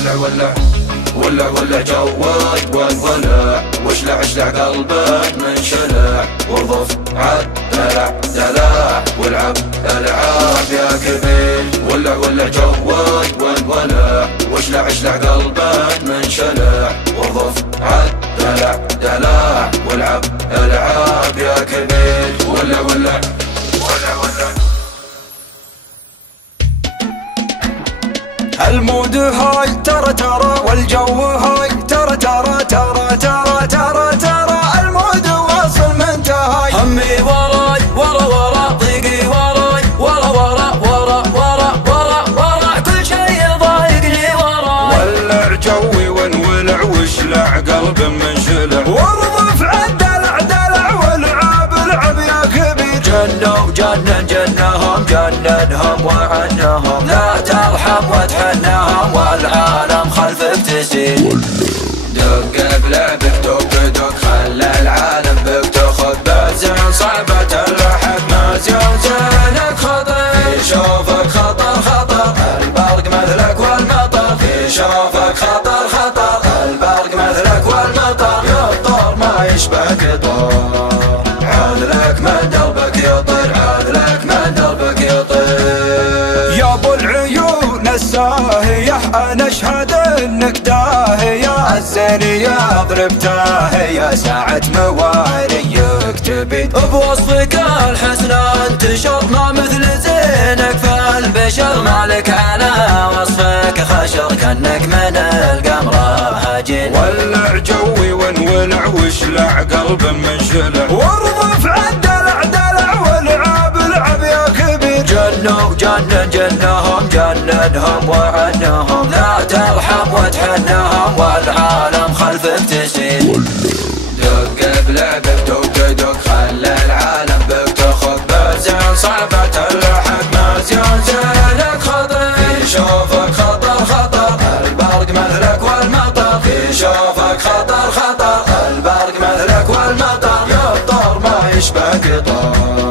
ولع ولع ولع جوك والولع، واشلع اشلع قلبك من شلع، وارضف عد دلع دلع، والعب العاب يا كبير. ولع ولع جوك والولع، واشلع اشلع قلبك من شلع، وارضف عد دلع دلع، والعب العاب يا كبير. ولع ولع ولع ولع. المود هاي ترى ترى، والجو هاي ترى ترى ترى ترى ترى ترى، المود واصل منتهاي. همي وراي ورا ورا، ضيقي وراي ورا ورا ورا ورا ورا ورا، كل شي ضايقني وراي. ولع جوي وانولع، واشلع قلب من شلع، وارضف عد دلع دلع، والعب العب يا كبير. جنوا جنن جنهم جننهم وعنهم، لا ترحم وتحنهم، والعالم خلفك تسير. دق بلعبك دق دق، خلى العالم بك تاخذ بزين، صعبة اللحق ما زينك خطر. في شوفك خطر خطر، البرق مثلك والمطر. في شوفك خطر خطر، البرق مثلك والمطر. يطر ما يشبه قطر، عذلك من دربك يطير، عذلك من دربك يطير. يا ابو العيون الساهية انا اشهد انك داهية، الزين يضرب تاهية ساعة مواريك تبيد. بوصفك الحسن انتشر، ما مثل زينك في البشر، مالك على وصفك خشر، كأنك من القمر هاجين. ولع جوي وانولع، واشلع قلب من شلع، وارضف عد دلع دلع، والعب العب يا كبير. جنوا جنن جنهم جننهم وعنهم، لا ترحم وتحنهم، والعالم خلفك تسير. دق بلعبك دق دق، خلى العالم بك تاخذ بزين، صعبة اللحق ما زينك خطر. في شوفك خطر خطر، البرق مثلك والمطر. في شوفك خطر خطر، البرق مثلك والمطر. يطر ما يشبه قطر،